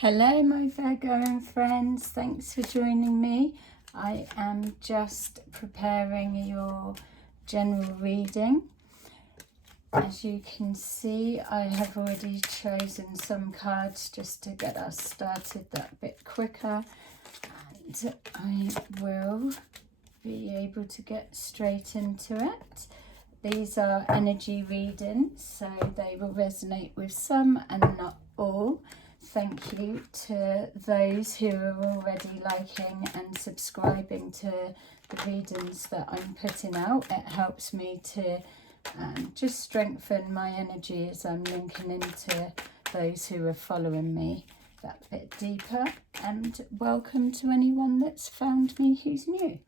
Hello my Virgo and friends, thanks for joining me. I am just preparing your general reading. As you can see, I have already chosen some cards just to get us started that bit quicker, and I will be able to get straight into it. These are energy readings, so they will resonate with some and not all. Thank you to those who are already liking and subscribing to the readings that I'm putting out. It helps me to just strengthen my energy as I'm linking into those who are following me that bit deeper. And welcome to anyone that's found me who's new.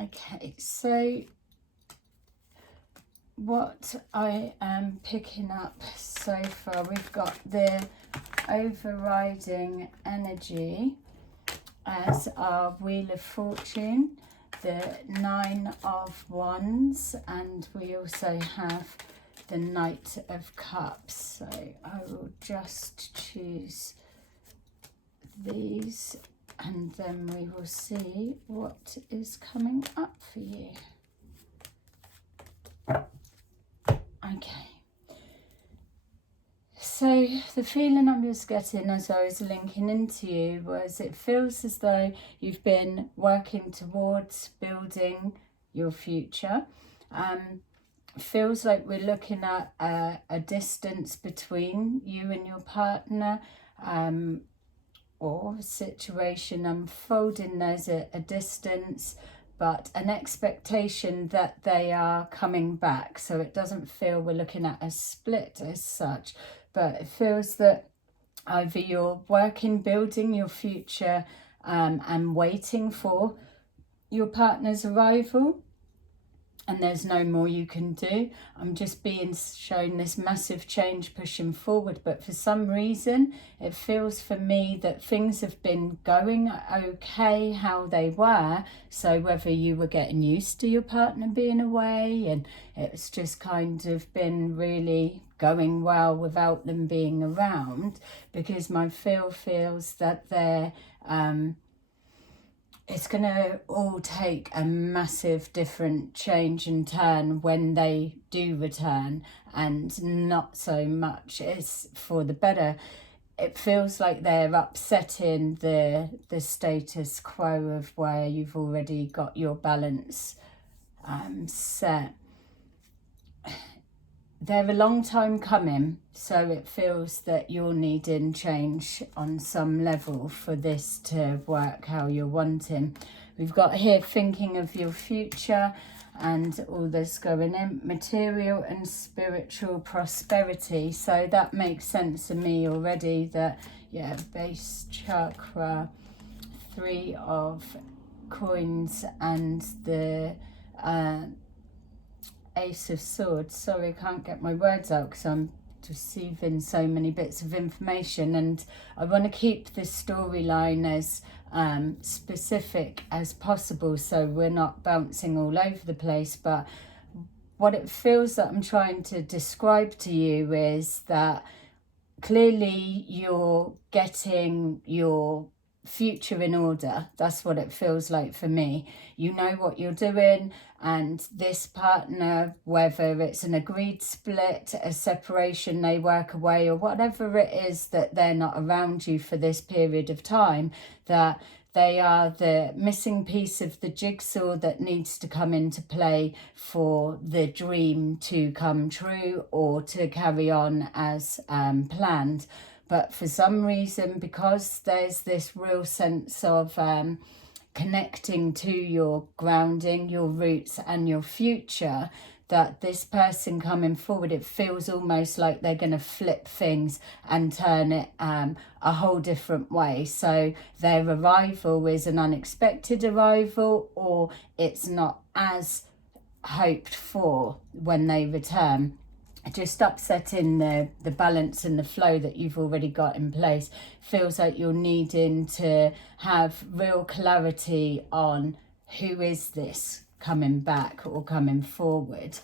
Okay, so what I am picking up so far, we've got the overriding energy as our Wheel of Fortune, the 9 of Wands, and we also have the Knight of Cups. So I will just choose these and then we will see what is coming up for you. Okay. So the feeling I was getting as I was linking into you was it feels as though you've been working towards building your future. Feels like we're looking at a distance between you and your partner, or situation unfolding. There's a distance, but an expectation that they are coming back. So it doesn't feel we're looking at a split as such, but it feels that either you're working, building your future, and waiting for your partner's arrival, and there's no more you can do. I'm just being shown this massive change pushing forward, but for some reason it feels for me that things have been going okay how they were. So whether you were getting used to your partner being away and it's just kind of been really going well without them being around, because my feels that they're it's going to all take a massive different change and turn when they do return, and not so much is for the better. It feels like they're upsetting the status quo of where you've already got your balance set. They're a long time coming, so it feels that you're needing change on some level for this to work how you're wanting. We've got here thinking of your future and all this going in, material and spiritual prosperity. So that makes sense to me already that, yeah, base chakra, 3 of coins and the Ace of Swords. Sorry, I can't get my words out because I'm receiving so many bits of information, and I want to keep this storyline as specific as possible so we're not bouncing all over the place. But what it feels that I'm trying to describe to you is that clearly you're getting your future in order. That's what it feels like for me. You know what you're doing, and this partner, whether it's an agreed split, a separation, they work away, or whatever it is that they're not around you for this period of time, that they are the missing piece of the jigsaw that needs to come into play for the dream to come true or to carry on as planned. But for some reason, because there's this real sense of connecting to your grounding, your roots and your future, that this person coming forward, it feels almost like they're going to flip things and turn it a whole different way. So their arrival is an unexpected arrival, or it's not as hoped for when they return. Just upsetting the balance and the flow that you've already got in place. Feels like you're needing to have real clarity on who is this coming back or coming forward.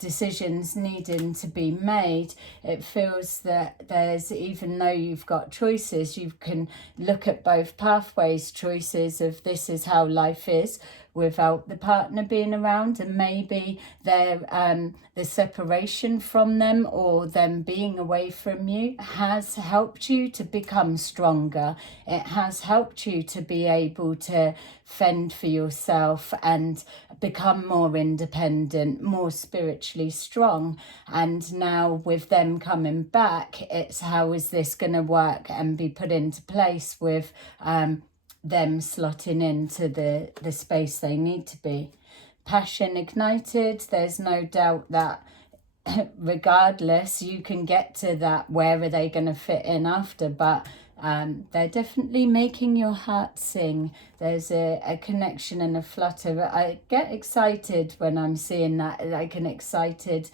decisions needing to be made. It feels that there's, even though you've got choices, you can look at both pathways, choices of this is how life is without the partner being around, and maybe the separation from them or them being away from you has helped you to become stronger. It has helped you to be able to fend for yourself and become more independent, more spiritually strong. And now with them coming back, it's how is this going to work and be put into place with them slotting into the space they need to be. Passion ignited. There's no doubt that regardless, you can get to that, where are they going to fit in after, but they're definitely making your heart sing. There's a connection and a flutter. I get excited when I'm seeing that, like an excited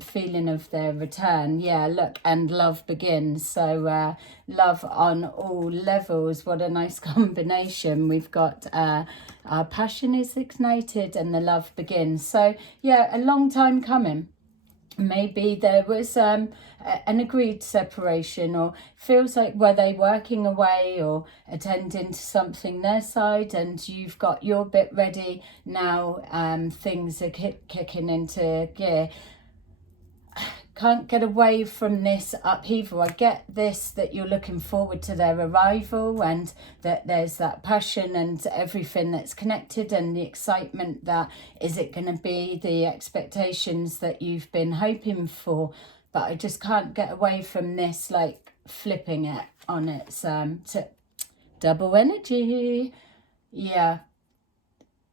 feeling of their return. Yeah, look, and love begins. So love on all levels. What a nice combination. We've got our passion is ignited and the love begins. So yeah, a long time coming. Maybe there was an agreed separation, or feels like, were they working away or attending to something their side, and you've got your bit ready now. Things are kicking into gear. Can't get away from this upheaval. I get this, that you're looking forward to their arrival, and that there's that passion and everything that's connected, and the excitement that is it going to be the expectations that you've been hoping for. But I just can't get away from this, like flipping it on its double energy. Yeah,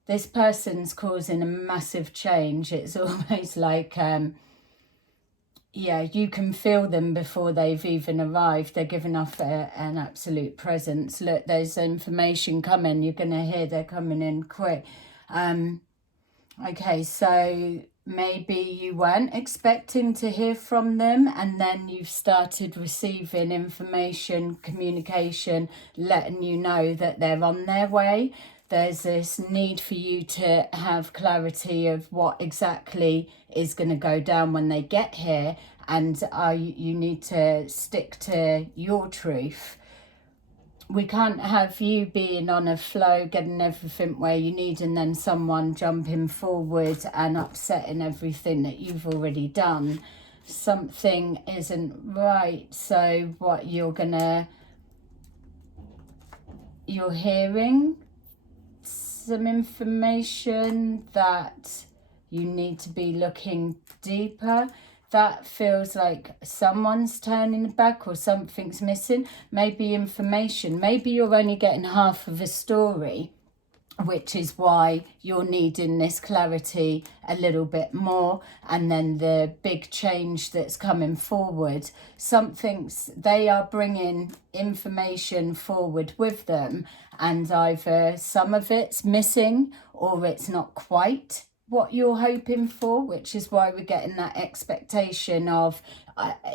this person's causing a massive change. It's almost like yeah, you can feel them before they've even arrived. They're giving off an absolute presence. Look, there's information coming. You're going to hear they're coming in quick. Okay, so maybe you weren't expecting to hear from them, and then you've started receiving information, communication, letting you know that they're on their way. There's this need for you to have clarity of what exactly is going to go down when they get here, and you need to stick to your truth. We can't have you being on a flow, getting everything where you need, and then someone jumping forward and upsetting everything that you've already done. Something isn't right. So what you're hearing some information that you need to be looking deeper. That feels like someone's turning back or something's missing. Maybe information. Maybe you're only getting half of a story, which is why you're needing this clarity a little bit more. And then the big change that's coming forward, they are bringing information forward with them, and either some of it's missing or it's not quite what you're hoping for, which is why we're getting that expectation of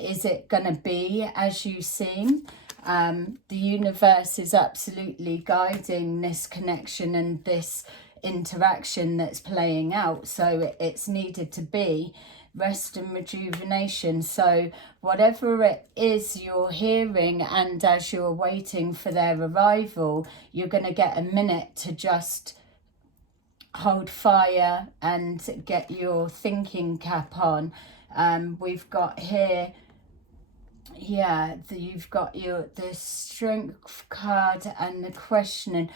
is it going to be as you seem. The universe is absolutely guiding this connection and this interaction that's playing out. So it's needed to be rest and rejuvenation. So whatever it is you're hearing, and as you're waiting for their arrival, you're going to get a minute to just hold fire and get your thinking cap on. We've got here, yeah, you've got the strength card and the questioning.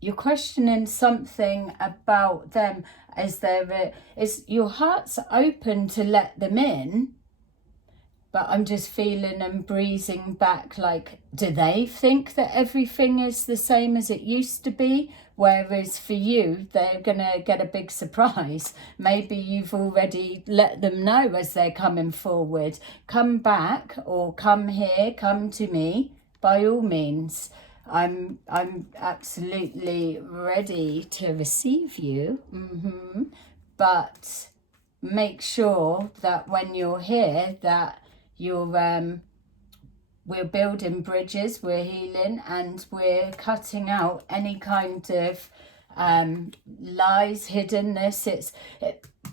You're questioning something about them. Is your heart's open to let them in, but I'm just feeling them breezing back, like, do they think that everything is the same as it used to be? Whereas for you, they're going to get a big surprise. Maybe you've already let them know as they're coming forward. Come back, or come here, come to me, by all means. I'm absolutely ready to receive you. But make sure that when you're here, that we're building bridges, we're healing, and we're cutting out any kind of lies, hiddenness.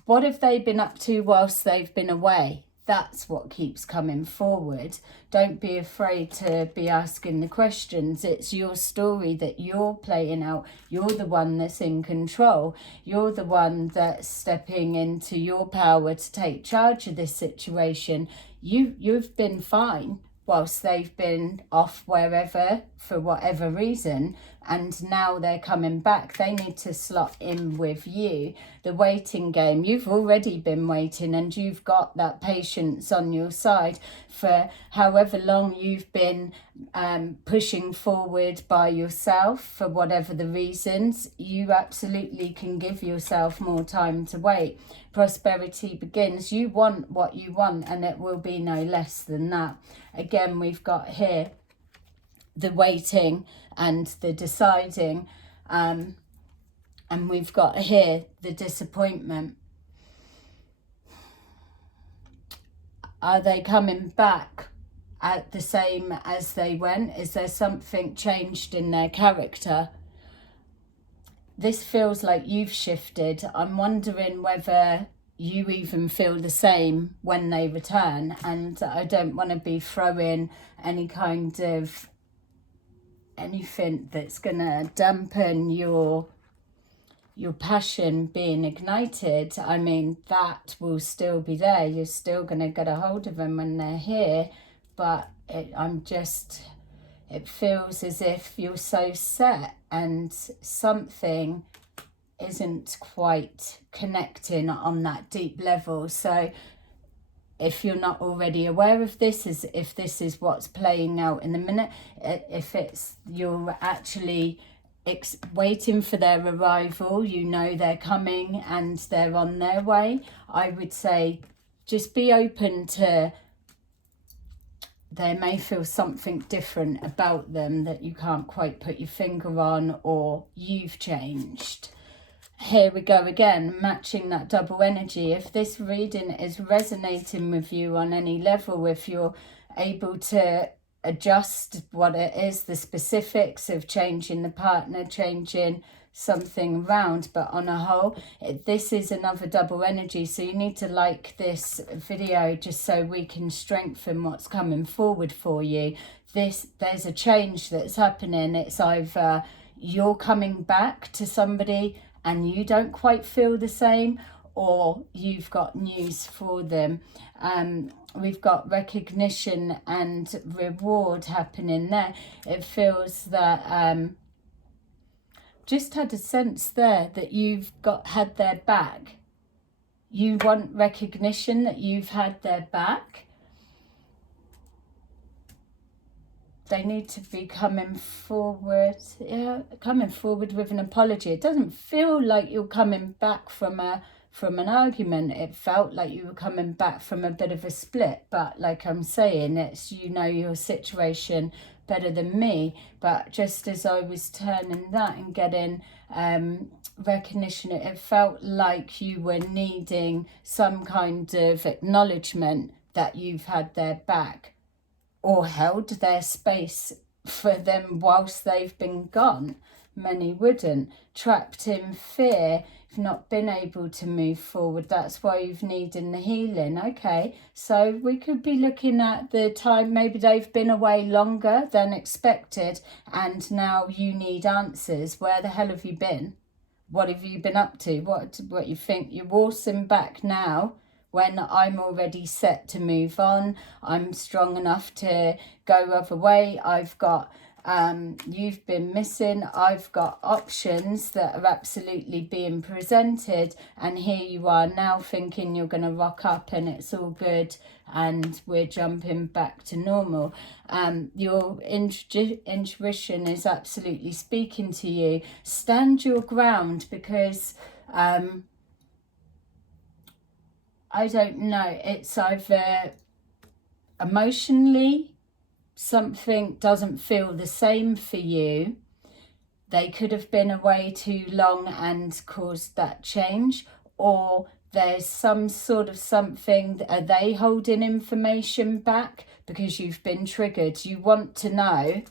What have they been up to whilst they've been away? That's what keeps coming forward. Don't be afraid to be asking the questions. It's your story that you're playing out. You're the one that's in control. You're the one that's stepping into your power to take charge of this situation. You've been fine whilst they've been off wherever for whatever reason, and now they're coming back. They need to slot in with you. The waiting game, you've already been waiting, and you've got that patience on your side for however long you've been pushing forward by yourself for whatever the reasons. You absolutely can give yourself more time to wait. Prosperity begins. You want what you want, and it will be no less than that. Again, we've got here the waiting and the deciding, and we've got here the disappointment. Are they coming back at the same as they went? Is there something changed in their character? This feels like you've shifted. I'm wondering whether you even feel the same when they return, and I don't want to be throwing any kind of anything that's gonna dampen your passion being ignited. I mean, that will still be there. You're still gonna get a hold of them when they're here, but it feels as if you're so set and something isn't quite connecting on that deep level. So if you're not already aware of this, if this is what's playing out in the minute, if it's you're actually waiting for their arrival, you know they're coming and they're on their way, I would say just be open to, they may feel something different about them that you can't quite put your finger on, or you've changed. Here we go again, matching that double energy. If this reading is resonating with you on any level, if you're able to adjust what it is, the specifics of changing the partner, changing something around, but on a whole, this is another double energy. So you need to like this video just so we can strengthen what's coming forward for you. There's a change that's happening. It's either you're coming back to somebody and you don't quite feel the same, or you've got news for them. We've got recognition and reward happening there. It feels that just had a sense there that you've had their back. You want recognition that you've had their back. They need to be coming forward, coming forward with an apology. It doesn't feel like you're coming back from an argument. It felt like you were coming back from a bit of a split. But like I'm saying, it's, you know your situation better than me. But just as I was turning that and getting recognition, it felt like you were needing some kind of acknowledgement that you've had their back, or held their space for them whilst they've been gone. Many wouldn't. Trapped in fear, you've not been able to move forward. That's why you've needed the healing. Okay, so we could be looking at the time, maybe they've been away longer than expected, and now you need answers. Where the hell have you been? What have you been up to? What you think? You're waltzing back now, when I'm already set to move on. I'm strong enough to go other way. I've got, you've been missing. I've got options that are absolutely being presented. And here you are now thinking you're going to rock up and it's all good and we're jumping back to normal. Your intuition is absolutely speaking to you. Stand your ground, because I don't know, it's either emotionally something doesn't feel the same for you. They could have been away too long and caused that change, or there's some sort of something. Are they holding information back because you've been triggered? You want to know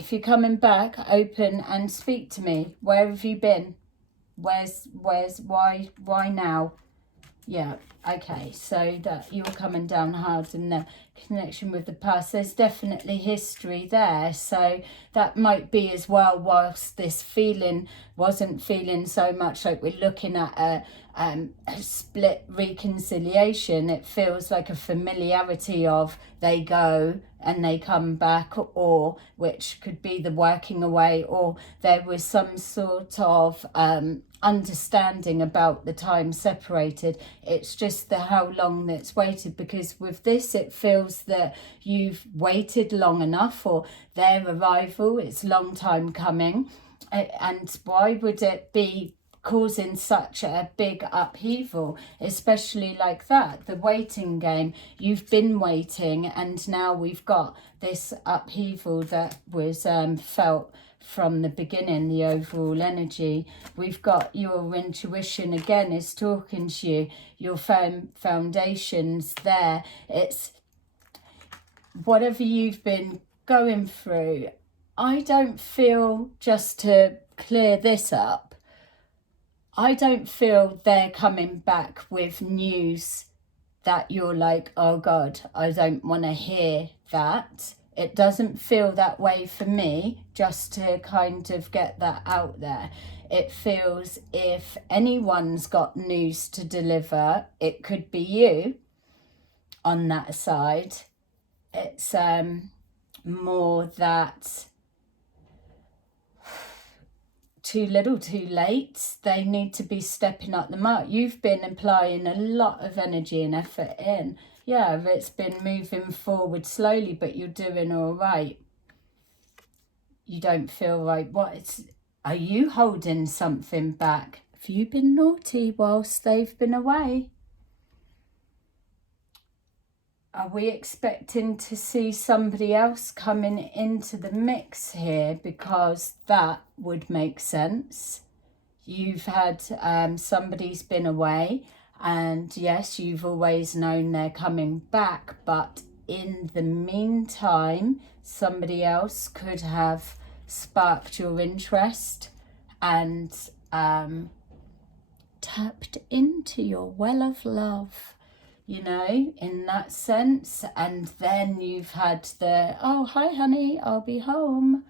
if you're coming back, open and speak to me. Where have you been? Why now? Yeah, okay, so that you're coming down hard in the connection with the past. There's definitely history there, so that might be as well, whilst this feeling wasn't feeling so much like we're looking at a split reconciliation. It feels like a familiarity of they go and they come back, or which could be the working away, or there was some sort of understanding about the time separated. It's just the how long that's waited, because with this it feels that you've waited long enough for their arrival. It's a long time coming, and why would it be causing such a big upheaval, especially like that? The waiting game, you've been waiting, and now we've got this upheaval that was felt from the beginning, the overall energy. We've got your intuition again is talking to you, your firm foundations there. It's whatever you've been going through. I don't feel, just to clear this up, I don't feel they're coming back with news that you're like, oh God, I don't want to hear that. It doesn't feel that way for me, just to kind of get that out there. It feels if anyone's got news to deliver, it could be you on that side. It's more that too little too late. They need to be stepping up the mark. You've been applying a lot of energy and effort in. Yeah, it's been moving forward slowly, but you're doing all right. You don't feel right. Are you holding something back? Have you been naughty whilst they've been away? Are we expecting to see somebody else coming into the mix here? Because that would make sense. You've had somebody's been away, and yes, you've always known they're coming back, but in the meantime, somebody else could have sparked your interest and tapped into your well of love, you know, in that sense. And then you've had the, oh, hi honey, I'll be home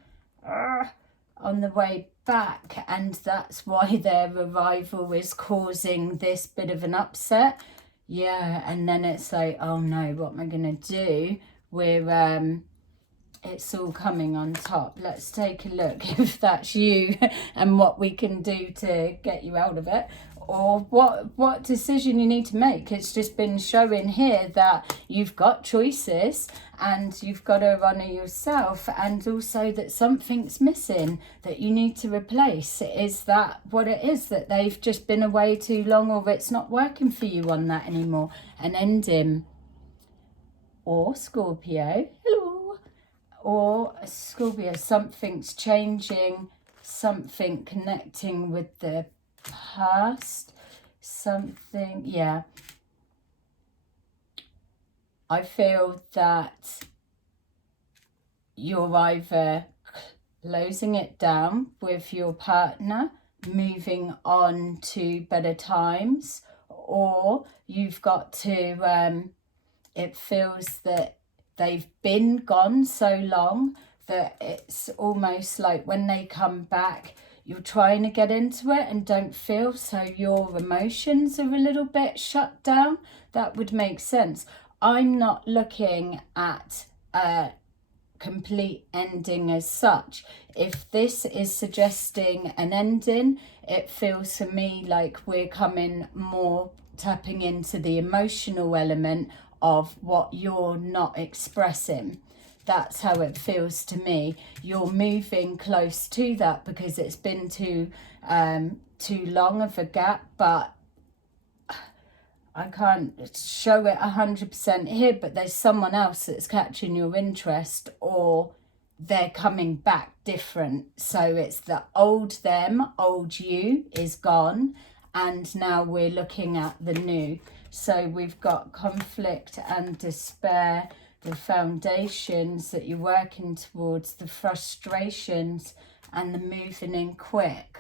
on the way back, and that's why their arrival is causing this bit of an upset. Yeah, and then it's like, oh no, what am I gonna do? It's all coming on top. Let's take a look if that's you and what we can do to get you out of it, or what decision you need to make. It's just been showing here that you've got choices and you've got to honour yourself, and also that something's missing that you need to replace. Is that what it is? That they've just been away too long, or it's not working for you on that anymore? An ending. Or Scorpio, hello. Or Scorpio, something's changing, something connecting with the past, something, yeah. I feel that you're either closing it down with your partner, moving on to better times, or you've got to, it feels that they've been gone so long that it's almost like when they come back, you're trying to get into it and don't feel, so your emotions are a little bit shut down. That would make sense. I'm not looking at a complete ending as such. If this is suggesting an ending, it feels to me like we're coming more tapping into the emotional element of what you're not expressing. That's how it feels to me. You're moving close to that because it's been too long of a gap, but I can't show it 100% here, but there's someone else that's catching your interest, or they're coming back different. So it's the old them, old you is gone, and now we're looking at the new. So we've got conflict and despair, the foundations that you're working towards, the frustrations and the moving in quick.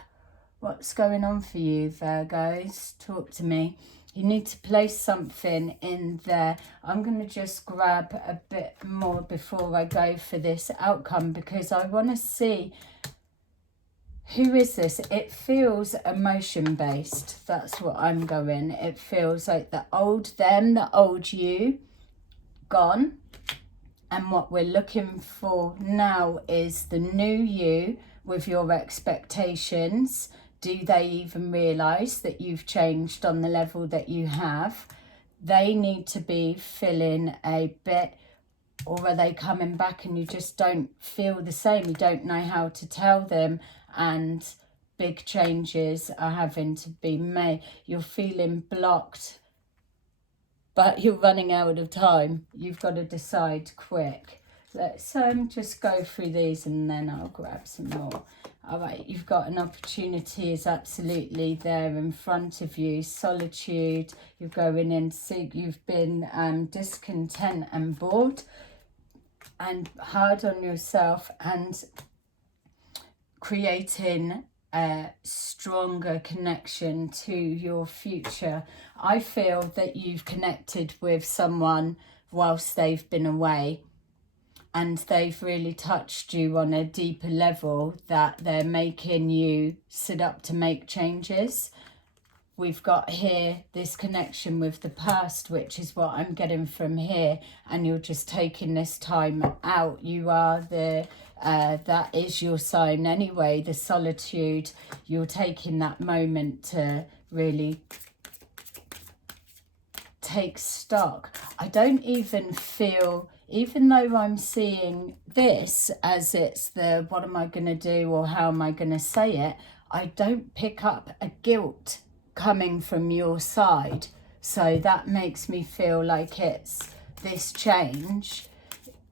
What's going on for you, Virgos? Talk to me. You need to place something in there. I'm going to just grab a bit more before I go for this outcome, because I want to see, who is this? It feels emotion-based. That's what I'm going. It feels like the old them, the old you, gone. And what we're looking for now is the new you with your expectations. Do they even realise that you've changed on the level that you have? They need to be feeling a bit, or are they coming back and you just don't feel the same? You don't know how to tell them, and big changes are having to be made. You're feeling blocked, but you're running out of time. You've got to decide quick. Let's just go through these and then I'll grab some more. All right, you've got an opportunity is absolutely there in front of you. Solitude, you're going in, you've been discontent and bored and hard on yourself, and creating a stronger connection to your future. I feel that you've connected with someone whilst they've been away, and they've really touched you on a deeper level that they're making you sit up to make changes. We've got here this connection with the past, which is what I'm getting from here, and you're just taking this time out. You are the that is your sign anyway, the solitude. You're taking that moment to really take stock. I don't even feel, even though I'm seeing this as it's the what am I going to do or how am I going to say it, I don't pick up a guilt coming from your side. So that makes me feel like it's this change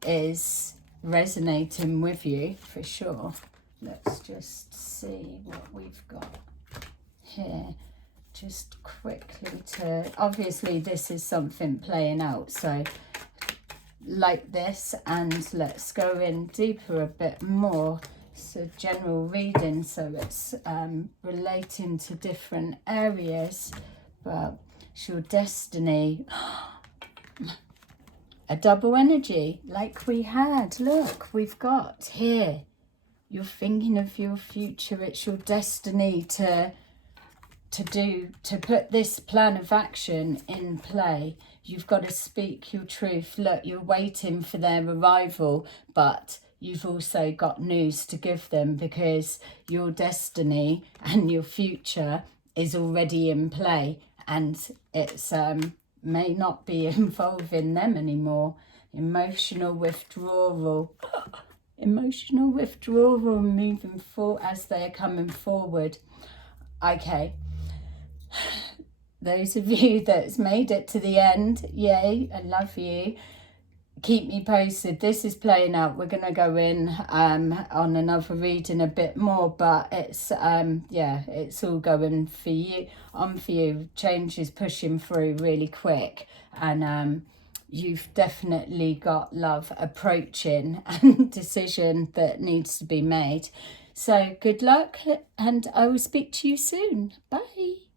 is resonating with you for sure. Let's just see what we've got here. Just quickly to, obviously this is something playing out, so like this, and let's go in deeper a bit more. It's a general reading, so it's relating to different areas, but it's your destiny. A double energy like we had. Look, we've got here, you're thinking of your future. It's your destiny to put this plan of action in play. You've got to speak your truth. Look, you're waiting for their arrival, but you've also got news to give them, because your destiny and your future is already in play, and it's may not be involving them anymore. Emotional withdrawal. Emotional withdrawal, moving forward as they're coming forward. Okay. Those of you that's made it to the end, yay, I love you. Keep me posted. This is playing out. We're going to go in on another reading a bit more, but it's yeah, it's all going for you, on for you. Change is pushing through really quick, and you've definitely got love approaching and decision that needs to be made. So good luck, and I will speak to you soon. Bye.